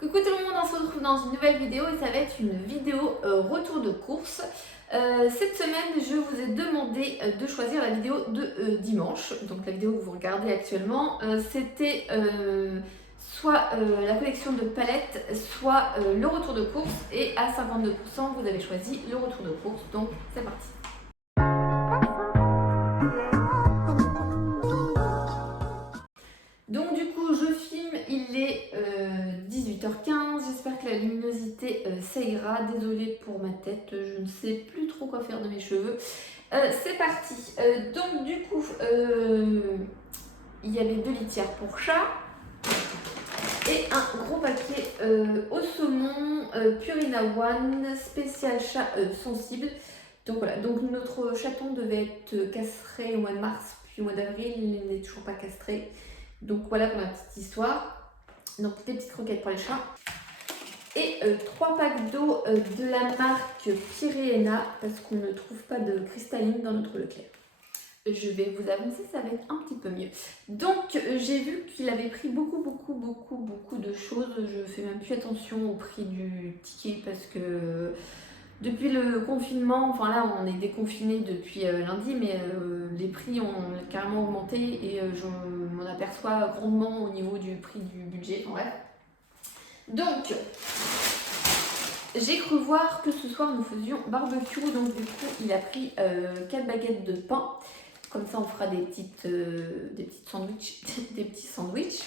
Coucou tout le monde, on se retrouve dans une nouvelle vidéo et ça va être une vidéo retour de course. Cette semaine, je vous ai demandé de choisir la vidéo de dimanche. Donc la vidéo que vous regardez actuellement, c'était soit la collection de palettes, soit le retour de course. Et à 52%, vous avez choisi le retour de course. Donc c'est parti. Donc du coup je filme, il est 18h15, j'espère que la luminosité ça ira, désolée pour ma tête, je ne sais plus trop quoi faire de mes cheveux. C'est parti, donc du coup il y avait 2 litières pour chat et un gros paquet au saumon Purina One spécial chat sensible. Donc voilà, donc notre chaton devait être castré au mois de mars, puis au mois d'avril il n'est toujours pas castré. Donc voilà pour la petite histoire. Donc des petites croquettes pour les chats. Et 3 packs d'eau de la marque Pyréena parce qu'on ne trouve pas de cristalline dans notre Leclerc. Je vais vous avancer, ça va être un petit peu mieux. Donc j'ai vu qu'il avait pris beaucoup de choses. Je fais même plus attention au prix du ticket parce que depuis le confinement, enfin là on est déconfiné depuis lundi, mais les prix ont carrément augmenté et je m'en aperçois grandement au niveau du prix du budget. En bref. Donc j'ai cru voir que ce soir nous faisions barbecue, donc du coup il a pris 4 baguettes de pain. Comme ça on fera des petites sandwichs, des petits sandwichs.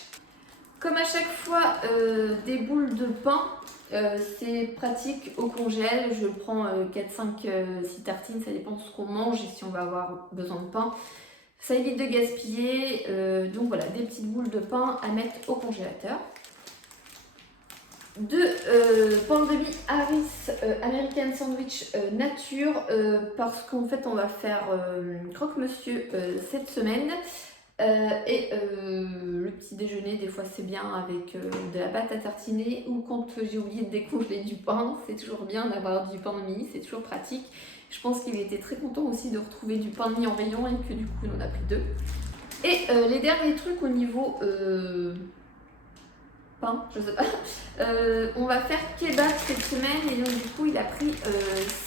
Comme à chaque fois, des boules de pain, c'est pratique au congèle. Je prends 4, 5, 6 tartines, ça dépend de ce qu'on mange et si on va avoir besoin de pain. Ça évite de gaspiller, donc voilà, des petites boules de pain à mettre au congélateur. 2 pains de mie Harris American Sandwich nature, parce qu'en fait on va faire croque-monsieur cette semaine. Et le petit déjeuner, des fois c'est bien avec de la pâte à tartiner, ou quand j'ai oublié de décongeler du pain, c'est toujours bien d'avoir du pain de mie, c'est toujours pratique. Je pense qu'il était très content aussi de retrouver du pain de mie en rayon et que du coup on en a pris 2. Et les derniers trucs au niveau pain, je sais pas, on va faire kebab cette semaine et donc du coup il a pris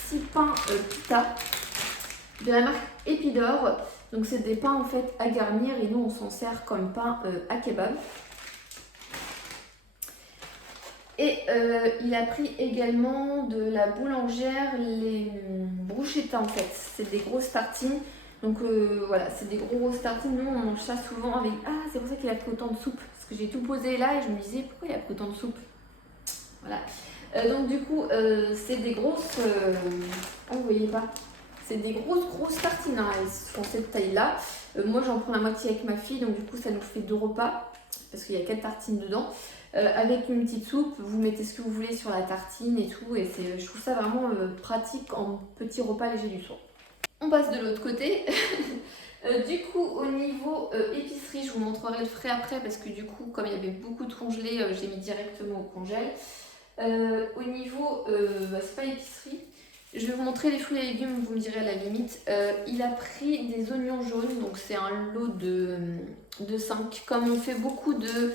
6 pains pita de la marque Epidor. Donc c'est des pains en fait à garnir et nous on s'en sert comme pain à kebab. Et il a pris également de la boulangère les bruschetta en fait. C'est des grosses tartines. Donc voilà, c'est des grosses tartines. Nous on mange ça souvent avec... Ah, c'est pour ça qu'il a pris autant de soupe. Parce que j'ai tout posé là et je me disais pourquoi il a pris autant de soupe. Voilà. Donc du coup c'est des grosses... Oh, vous voyez pas. C'est des grosses tartines, hein, elles sont cette taille-là. Moi, j'en prends la moitié avec ma fille, donc du coup, ça nous fait 2 repas, parce qu'il y a 4 tartines dedans. Avec une petite soupe, vous mettez ce que vous voulez sur la tartine et tout, et je trouve ça vraiment pratique en petit repas léger du soir. On passe de l'autre côté. Du coup, au niveau épicerie, je vous montrerai le frais après, parce que du coup, comme il y avait beaucoup de congelés, j'ai mis directement au congèle. Au niveau, c'est pas épicerie. Je vais vous montrer les fruits et légumes, vous me direz à la limite. Il a pris des oignons jaunes, donc c'est un lot de 5. Comme on fait beaucoup de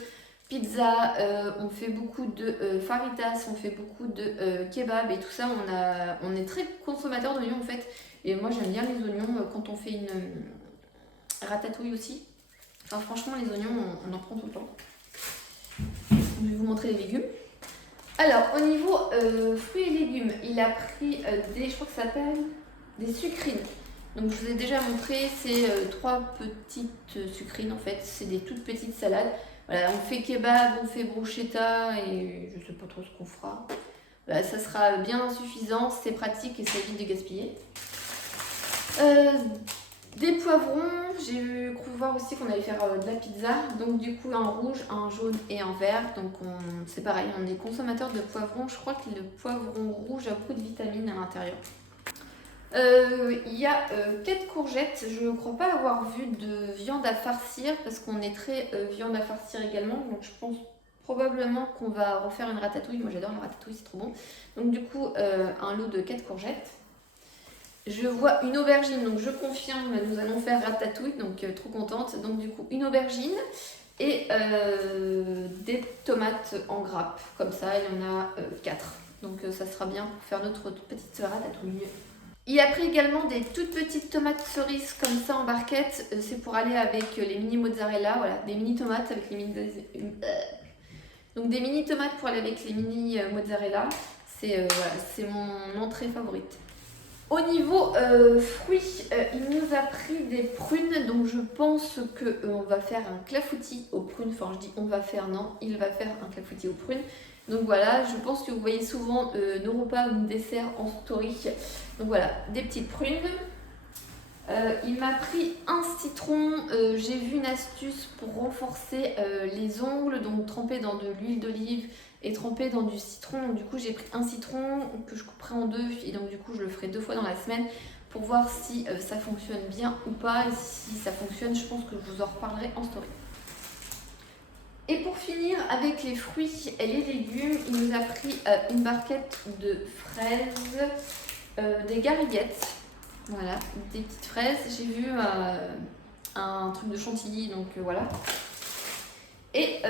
pizza, on fait beaucoup de faritas, on fait beaucoup de kebab et tout ça, on est très consommateur d'oignons en fait. Et moi j'aime bien les oignons quand on fait une ratatouille aussi. Enfin franchement les oignons on en prend tout le temps. Je vais vous montrer les légumes. Alors, au niveau fruits et légumes, il a pris je crois que ça s'appelle des sucrines. Donc, je vous ai déjà montré, c'est 3 petites sucrines en fait. C'est des toutes petites salades. Voilà, on fait kebab, on fait bruschetta et je sais pas trop ce qu'on fera. Voilà, ça sera bien suffisant, c'est pratique et ça évite de gaspiller. Des poivrons, j'ai cru voir aussi qu'on allait faire de la pizza, donc du coup un rouge, un jaune et un vert, donc c'est pareil, on est consommateur de poivrons, je crois que le poivron rouge a beaucoup de vitamines à l'intérieur. Il y a 4 courgettes, je ne crois pas avoir vu de viande à farcir, parce qu'on est très viande à farcir également, donc je pense probablement qu'on va refaire une ratatouille, moi j'adore la ratatouille, c'est trop bon. Donc du coup un lot de 4 courgettes. Je vois une aubergine, donc je confirme, nous allons faire ratatouille, donc trop contente. Donc du coup, une aubergine et des tomates en grappe. Comme ça, il y en a 4. Donc ça sera bien pour faire notre petite ratatouille. Il a pris également des toutes petites tomates cerises comme ça en barquette. C'est pour aller avec les mini mozzarella. Voilà, des mini tomates avec les mini... Donc des mini tomates pour aller avec les mini mozzarella. C'est voilà, mon entrée favorite. Au niveau fruits, il nous a pris des prunes, donc je pense qu'on va faire un clafoutis aux prunes. Enfin, je dis on va faire, non, il va faire un clafoutis aux prunes. Donc voilà, je pense que vous voyez souvent nos repas ou nos desserts en story. Donc voilà, des petites prunes. Il m'a pris un citron. J'ai vu une astuce pour renforcer les ongles, donc tremper dans de l'huile d'olive et tremper dans du citron. Donc, du coup, j'ai pris un citron que je couperai en 2 et donc du coup, je le ferai 2 fois dans la semaine pour voir si ça fonctionne bien ou pas. Et si ça fonctionne, je pense que je vous en reparlerai en story. Et pour finir avec les fruits et les légumes, il nous a pris une barquette de fraises, des gariguettes, voilà, des petites fraises. J'ai vu un truc de chantilly, donc voilà. Et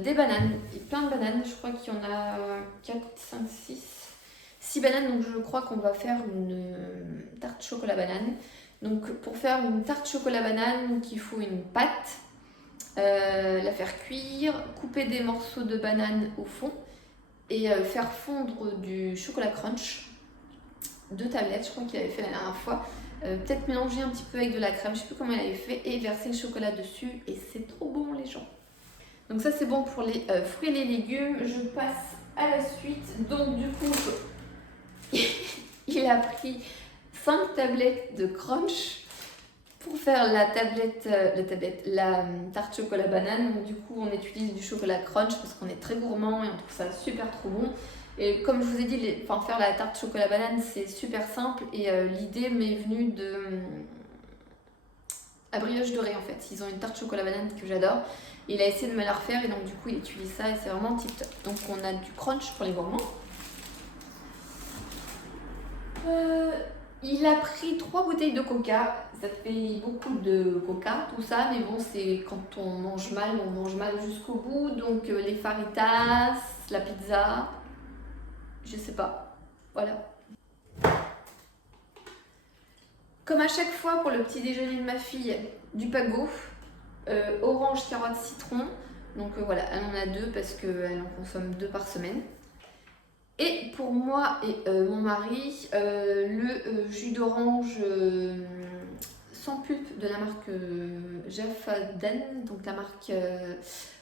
des bananes, et plein de bananes, je crois qu'il y en a 4, 5, 6 bananes, donc je crois qu'on va faire une tarte chocolat banane. Donc pour faire une tarte chocolat banane, il faut une pâte. La faire cuire, couper des morceaux de banane au fond et faire fondre du chocolat crunch, 2 tablettes, je crois qu'il avait fait la dernière fois, peut-être mélanger un petit peu avec de la crème, je sais plus comment il avait fait, et verser le chocolat dessus et c'est trop bon les gens. Donc ça c'est bon pour les fruits et les légumes. Je passe à la suite. Donc du coup il a pris 5 tablettes de crunch pour faire la tarte chocolat banane. Donc, du coup, on utilise du chocolat crunch parce qu'on est très gourmand et on trouve ça super trop bon. Et comme je vous ai dit, faire la tarte chocolat banane, c'est super simple. Et l'idée m'est venue de à Brioche Dorée en fait. Ils ont une tarte chocolat banane que j'adore. Il a essayé de me la refaire et donc du coup, il utilise ça et c'est vraiment tip top. Donc, on a du crunch pour les gourmands. Il a pris 3 bouteilles de coca, ça fait beaucoup de coca, tout ça, mais bon, c'est quand on mange mal jusqu'au bout. Donc les faritas, la pizza, je sais pas, voilà. Comme à chaque fois pour le petit déjeuner de ma fille, du pago, orange, carotte, citron. Donc voilà, elle en a 2 parce qu'elle en consomme 2 par semaine. Et pour moi et mon mari, le jus d'orange sans pulpe de la marque Jaffaden, donc la marque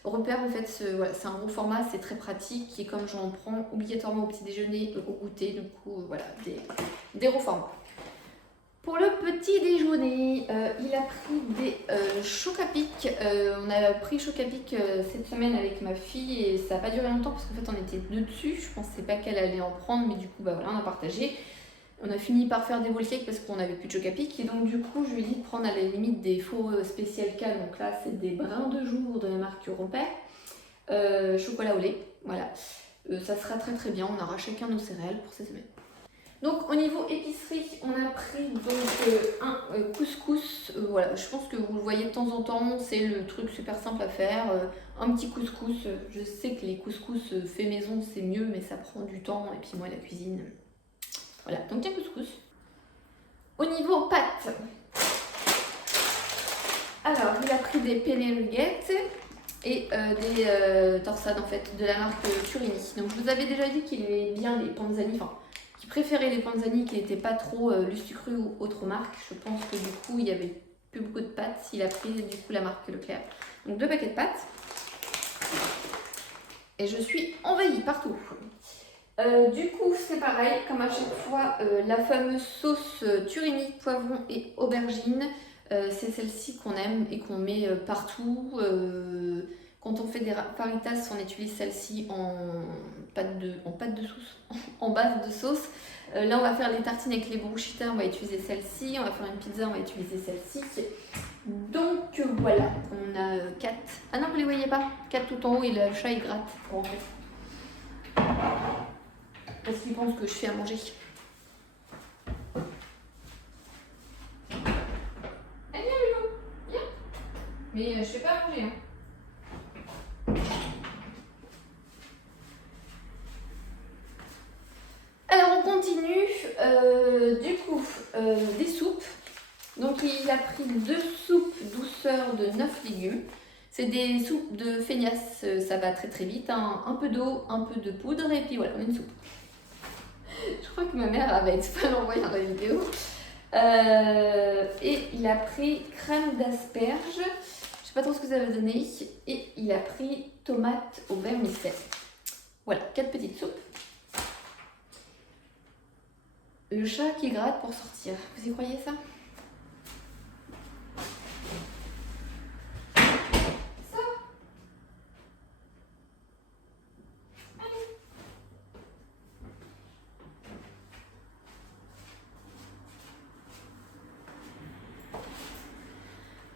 Repère en fait, voilà, c'est un gros format, c'est très pratique et comme j'en prends obligatoirement au petit déjeuner, au goûter, du coup voilà, des gros formats. Pour le petit déjeuner, il a pris des chocs-à-pic. On a pris chocs-à-pic cette semaine avec ma fille et ça n'a pas duré longtemps parce qu'en fait on était 2 dessus. Je pensais pas qu'elle allait en prendre, mais du coup bah voilà, on a partagé. On a fini par faire des bowl cakes parce qu'on n'avait plus de chocs-à-pic et donc du coup je lui ai dit de prendre à la limite des faux spécial K. Donc là c'est des brins de jour de la marque Repère, chocolat au lait. Voilà, ça sera très très bien. On aura chacun nos céréales pour cette semaine. Donc au niveau épicerie, on a pris donc un couscous. Voilà, je pense que vous le voyez de temps en temps, c'est le truc super simple à faire. Un petit couscous. Je sais que les couscous fait maison c'est mieux, mais ça prend du temps. Et puis moi la cuisine, voilà. Donc un couscous. Au niveau pâtes, alors il a pris des penne ruguettes et des torsades en fait de la marque Turini. Donc je vous avais déjà dit qu'il aimait bien les panzani, enfin qui préférait les panzani qui n'étaient pas trop Lustucru ou autre marque. Je pense que du coup il y avait plus beaucoup de pâtes. Il a pris du coup la marque Leclerc. Donc 2 paquets de pâtes. Et je suis envahie partout. Du coup c'est pareil, comme à chaque fois, la fameuse sauce Turini, poivron et aubergine. C'est celle-ci qu'on aime et qu'on met partout. Quand on fait des faritas, on utilise celle-ci en pâte de sauce, en base de sauce. Là, on va faire les tartines avec les bruschettas, on va utiliser celle-ci. On va faire une pizza, on va utiliser celle-ci. Donc voilà, on a 4. Ah non, vous les voyez pas, 4 tout en haut et le chat il gratte pour rentrer. Parce qu'il pense que je fais à manger. Allez, viens. Mais je fais pas à manger. Hein. des soupes. Donc il a pris 2 soupes douceur de 9 légumes. C'est des soupes de feignasse, ça va très très vite. Hein. Un peu d'eau, un peu de poudre et puis voilà, une soupe. Je crois que ma mère avait pas l'envoyer dans la vidéo. Et il a pris crème d'asperge. Je sais pas trop ce que ça va donner. Et il a pris tomate au vermicelle. Voilà, 4 petites soupes. Le chat qui gratte pour sortir. Vous y croyez ça?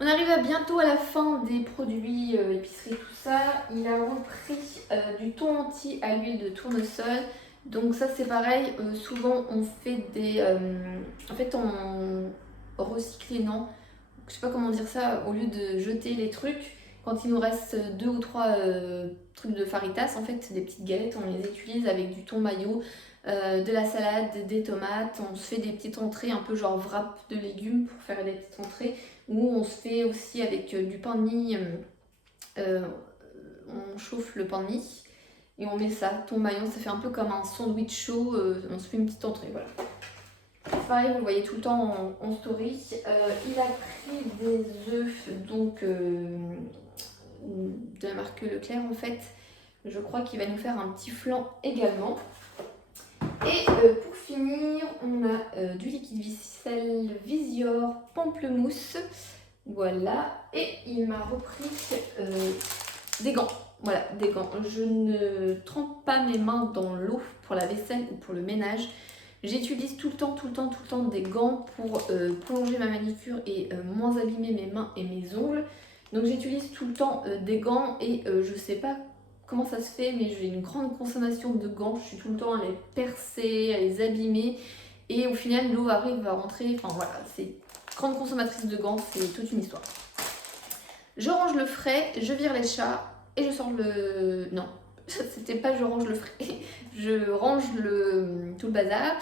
On arrive bientôt à la fin des produits épicerie, tout ça. Il a repris du thon entier à l'huile de tournesol. Donc ça c'est pareil, souvent on fait des... en fait on recycle, non, je sais pas comment dire ça, au lieu de jeter les trucs, quand il nous reste 2 ou 3 trucs de faritas, en fait des petites galettes, on les utilise avec du thon mayo, de la salade, des tomates, on se fait des petites entrées un peu genre wrap de légumes pour faire des petites entrées, ou on se fait aussi avec du pain de mie, on chauffe le pain de mie et on met ça, thon maillon, ça fait un peu comme un sandwich chaud, on se fait une petite entrée, voilà. Pareil, vous le voyez tout le temps en story. Il a pris des œufs, donc de la marque Leclerc en fait. Je crois qu'il va nous faire un petit flan également. Et pour finir, on a du liquide vaisselle Visior pamplemousse. Voilà. Et il m'a repris des gants. Voilà, des gants. Je ne trempe pas mes mains dans l'eau pour la vaisselle ou pour le ménage. J'utilise tout le temps des gants pour prolonger ma manicure et moins abîmer mes mains et mes ongles. Donc j'utilise tout le temps des gants et je sais pas comment ça se fait, mais j'ai une grande consommation de gants. Je suis tout le temps à les percer, à les abîmer et au final l'eau arrive à rentrer. Enfin voilà, c'est grande consommatrice de gants, c'est toute une histoire. Je range le frais, je vire les chats et je sors le... Non, c'était pas je range le frais, je range tout le bazar,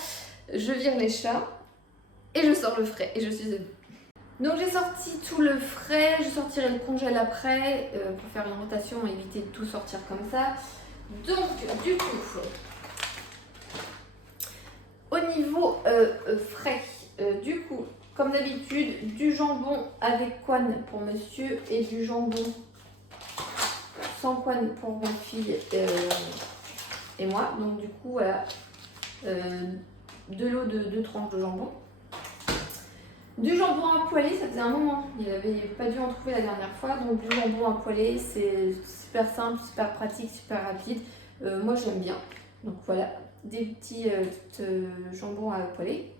je vire les chats et je sors le frais et je suis à bout. Donc j'ai sorti tout le frais, je sortirai le congèle après pour faire une rotation et éviter de tout sortir comme ça. Donc du coup, au niveau frais, du coup, comme d'habitude, du jambon avec couenne pour monsieur et du jambon sans couenne pour ma fille et moi. Donc du coup, voilà, de l'eau de 2 tranches de jambon. Du jambon à poêler, ça faisait un moment, il n'avait pas dû en trouver la dernière fois. Donc du jambon à poêler, c'est super simple, super pratique, super rapide. Moi j'aime bien. Donc voilà, des petits jambons à poêler.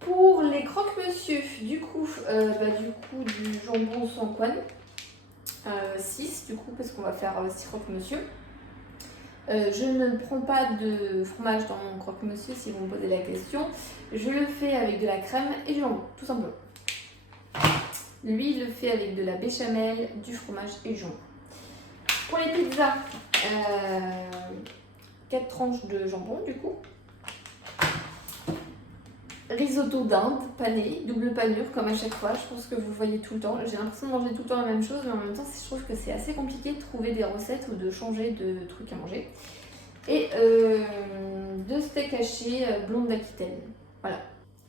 Pour les croque-monsieur, du coup, du jambon sans couenne. 6 du coup, parce qu'on va faire 6 croque-monsieur. Je ne prends pas de fromage dans mon croque-monsieur si vous me posez la question. Je le fais avec de la crème et du jambon, tout simplement. Lui, il le fait avec de la béchamel, du fromage et du jambon. Pour les pizzas, 4 tranches de jambon du coup. Risotto d'Inde, pané, double panure comme à chaque fois. Je pense que vous le voyez tout le temps. J'ai l'impression de manger tout le temps la même chose, mais en même temps, je trouve que c'est assez compliqué de trouver des recettes ou de changer de trucs à manger. Et 2 steaks hachés blonde d'Aquitaine. Voilà,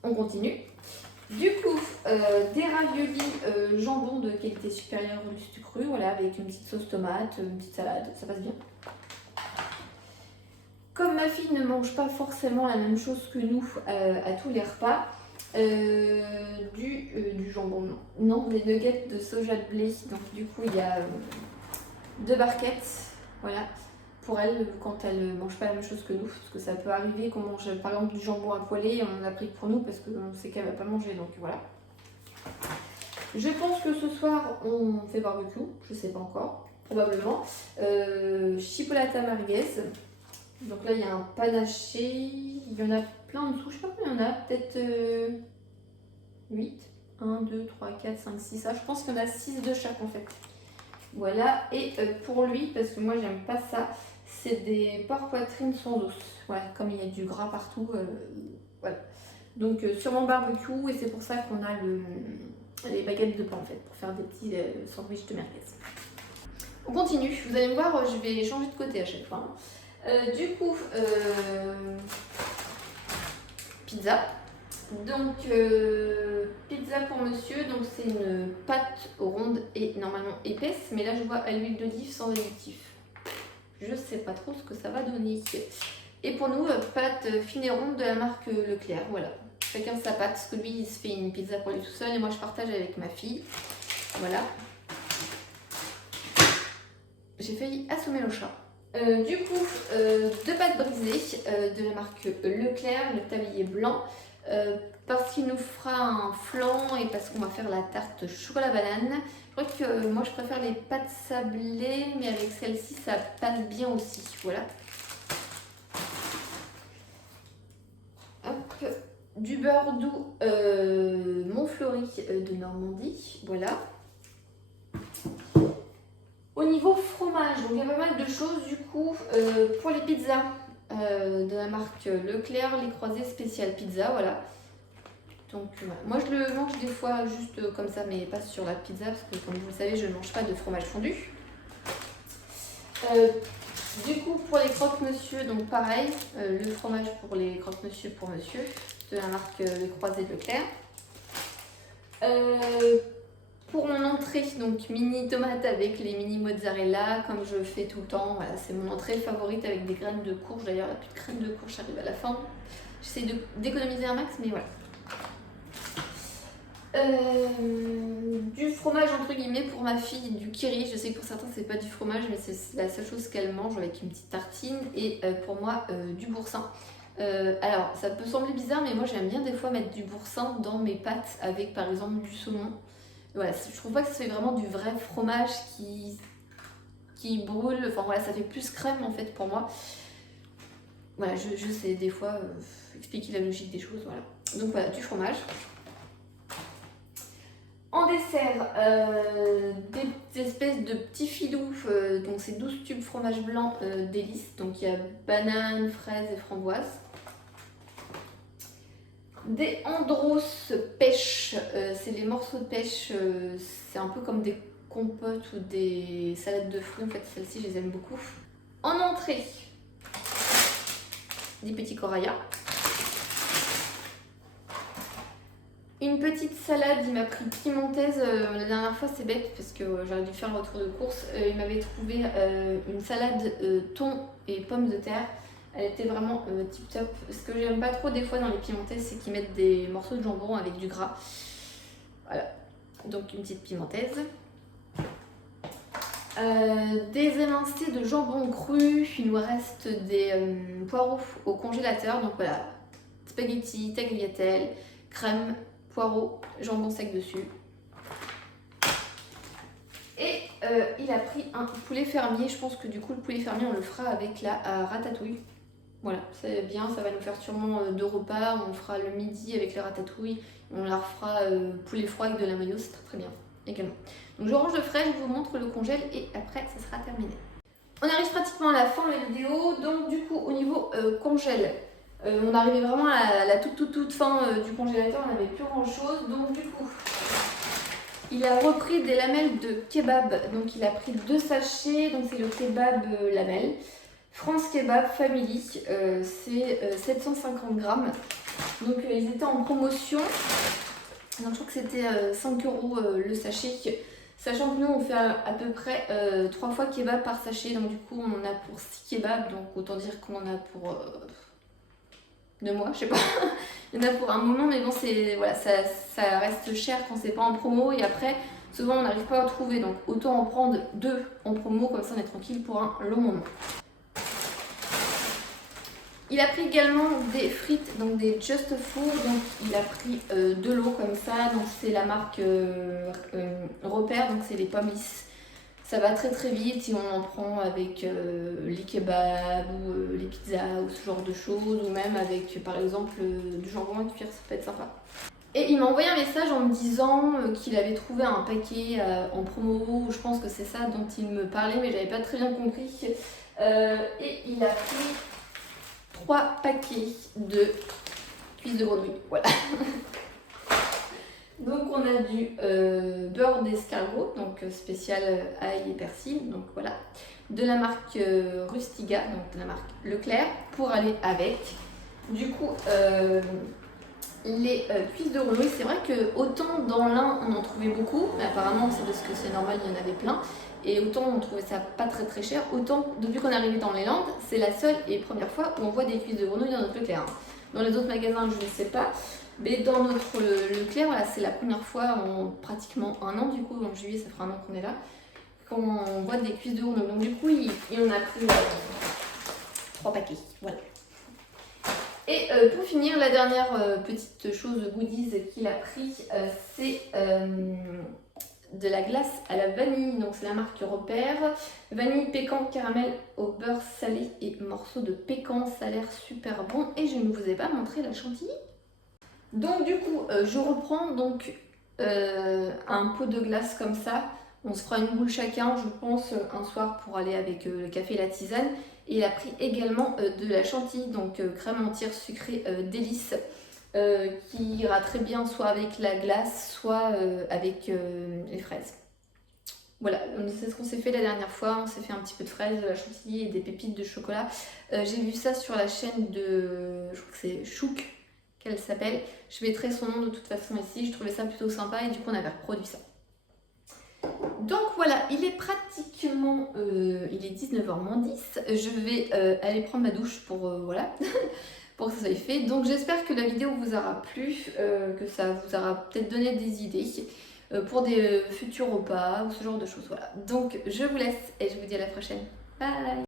on continue. Du coup, des raviolis jambon de qualité supérieure au lustre cru, voilà, avec une petite sauce tomate, une petite salade, ça passe bien. Comme ma fille ne mange pas forcément la même chose que nous à tous les repas, du jambon, non, des nuggets de soja de blé. Donc du coup, il y a 2 barquettes, voilà, pour elle quand elle ne mange pas la même chose que nous. Parce que ça peut arriver qu'on mange par exemple du jambon à poêler et on en a pris pour nous parce qu'on sait qu'elle ne va pas manger, donc voilà. Je pense que ce soir, on fait barbecue, je ne sais pas encore, probablement. Chipolata merguez. Donc là, il y a un panaché, il y en a plein en dessous, je sais pas combien il y en a, peut-être 8, 1, 2, 3, 4, 5, 6, ça. Je pense qu'il y en a 6 de chaque en fait. Voilà, et pour lui, parce que moi j'aime pas ça, c'est des porc poitrine sans os. Voilà, comme il y a du gras partout, voilà. Donc sur mon barbecue, et c'est pour ça qu'on a les baguettes de pain en fait, pour faire des petits sandwichs de merguez. On continue, vous allez me voir, je vais changer de côté à chaque fois. Du coup, pizza. Donc pizza pour monsieur, donc c'est une pâte ronde et normalement épaisse, mais là je vois à l'huile d'olive sans additif. Je sais pas trop ce que ça va donner. Et pour nous, pâte fine et ronde de la marque Leclerc, voilà. Chacun sa pâte, parce que lui il se fait une pizza pour lui tout seul et moi je partage avec ma fille. Voilà. J'ai failli assommer le chat. Du coup, deux pâtes brisées de la marque Leclerc, le tablier blanc. Parce qu'il nous fera un flan et parce qu'on va faire la tarte chocolat banane. Je crois que moi je préfère les pâtes sablées, mais avec celle-ci ça passe bien aussi. Voilà. Hop. Du beurre doux Montfleury de Normandie. Voilà. Au niveau fromage, donc il y a pas mal de choses du coup. Pour les pizzas de la marque Leclerc, les croisées spéciales pizza, voilà. Donc moi je le mange des fois juste comme ça, mais pas sur la pizza, parce que comme vous le savez, je ne mange pas de fromage fondu. Du coup pour les croque-monsieur, donc pareil, le fromage pour les croque-monsieur pour monsieur, de la marque Les Croisés de Leclerc. Pour mon entrée, donc mini tomate avec les mini mozzarella, comme je fais tout le temps. Voilà, c'est mon entrée favorite avec des graines de courge. D'ailleurs, il n'y a plus de crème de courge, j'arrive à la fin. J'essaie d'économiser un max, mais voilà. Du fromage entre guillemets pour ma fille, du kiri. Je sais que pour certains, c'est pas du fromage, mais c'est la seule chose qu'elle mange avec une petite tartine. Et pour moi, du boursin. Alors, ça peut sembler bizarre, mais moi j'aime bien des fois mettre du boursin dans mes pâtes avec par exemple du saumon. Voilà, je trouve pas que ça fait vraiment du vrai fromage qui brûle, enfin voilà, ça fait plus crème en fait pour moi. Voilà, je sais des fois expliquer la logique des choses, voilà. Donc voilà, du fromage. En dessert, des espèces de petits filous, donc c'est 12 tubes fromage blanc délices, donc il y a banane, fraise et framboise. Des Andros pêche, c'est les morceaux de pêche, c'est un peu comme des compotes ou des salades de fruits, en fait celles-ci je les aime beaucoup. En entrée, des petits corayas. Une petite salade, il m'a pris pimontaise, la dernière fois c'est bête parce que j'aurais dû faire le retour de course, il m'avait trouvé une salade thon et pommes de terre. Elle était vraiment tip top. Ce que j'aime pas trop des fois dans les pimentaises, c'est qu'ils mettent des morceaux de jambon avec du gras. Voilà, donc une petite pimontaise. Des émincés de jambon cru. Il nous reste des poireaux au congélateur. Donc voilà, spaghetti, tagliatelle, crème, poireaux, jambon sec dessus. Et il a pris un poulet fermier. Je pense que du coup le poulet fermier on le fera avec la ratatouille. Voilà, c'est bien, ça va nous faire sûrement 2 repas. On fera le midi avec la ratatouille, on la refera poulet froid avec de la mayo, c'est très très bien également. Donc je range le frais, je vous montre le congèle et après ça sera terminé. On arrive pratiquement à la fin de la vidéo, donc du coup au niveau congèle, on arrivait vraiment à la toute fin du congélateur, on n'avait plus grand chose. Donc du coup, il a repris des lamelles de kebab, donc il a pris 2 sachets, donc c'est le kebab lamelle. France Kebab Family, c'est 750 grammes. Donc ils étaient en promotion. Donc je crois que c'était 5 € le sachet. Sachant que nous on fait à peu près 3 fois kebab par sachet. Donc du coup on en a pour 6 kebabs. Donc autant dire qu'on en a pour 2 mois, je sais pas. Il y en a pour un moment, mais bon, voilà, ça reste cher quand c'est pas en promo. Et après, souvent on n'arrive pas à trouver. Donc autant en prendre 2 en promo, comme ça on est tranquille pour un long moment. Il a pris également des frites, donc des Just Food, donc il a pris de l'eau comme ça, donc c'est la marque Repère, donc c'est les pommes lisses. Ça va très très vite si on en prend avec les kebabs ou les pizzas ou ce genre de choses, ou même avec par exemple du jambon à cuire, ça peut être sympa. Et il m'a envoyé un message en me disant qu'il avait trouvé un paquet en promo, je pense que c'est ça dont il me parlait, mais j'avais pas très bien compris. Et il a pris 3 paquets de cuisses de grenouille. Voilà. Donc on a du beurre d'escargot, donc spécial ail et persil, donc voilà. De la marque Rustiga, donc de la marque Leclerc, pour aller avec. Du coup, les cuisses de grenouille, c'est vrai que autant dans l'Ain on en trouvait beaucoup, mais apparemment c'est parce que c'est normal, il y en avait plein. Et autant on trouvait ça pas très très cher, autant depuis qu'on est arrivé dans les Landes, c'est la seule et première fois où on voit des cuisses de grenouille dans notre Leclerc. Dans les autres magasins, je ne sais pas. Mais dans notre Leclerc, voilà, c'est la première fois en pratiquement un an, du coup, en juillet, ça fera un an qu'on est là, qu'on voit des cuisses de grenouille. Donc du coup, il en a pris 3 paquets. Voilà. Et pour finir, la dernière petite chose goodies qu'il a pris, c'est de la glace à la vanille. Donc c'est la marque Repère. Vanille pécan caramel au beurre salé et morceaux de pécan. Ça a l'air super bon. Et je ne vous ai pas montré la chantilly. Donc du coup, je reprends donc un pot de glace comme ça. On se fera une boule chacun, je pense, un soir pour aller avec le café et la tisane. Et il a pris également de la chantilly, donc crème entière sucrée délice, qui ira très bien soit avec la glace, soit avec les fraises. Voilà, c'est ce qu'on s'est fait la dernière fois. On s'est fait un petit peu de fraises, de la chantilly et des pépites de chocolat. J'ai vu ça sur la chaîne de, je crois que c'est Chouk, qu'elle s'appelle. Je mettrai son nom de toute façon ici. Je trouvais ça plutôt sympa et du coup on avait reproduit ça. Donc voilà, il est pratiquement, il est 19h-10. Je vais aller prendre ma douche pour, voilà, pour que ça soit fait. Donc j'espère que la vidéo vous aura plu, que ça vous aura peut-être donné des idées pour des futurs repas ou ce genre de choses. Voilà. Donc je vous laisse et je vous dis à la prochaine. Bye!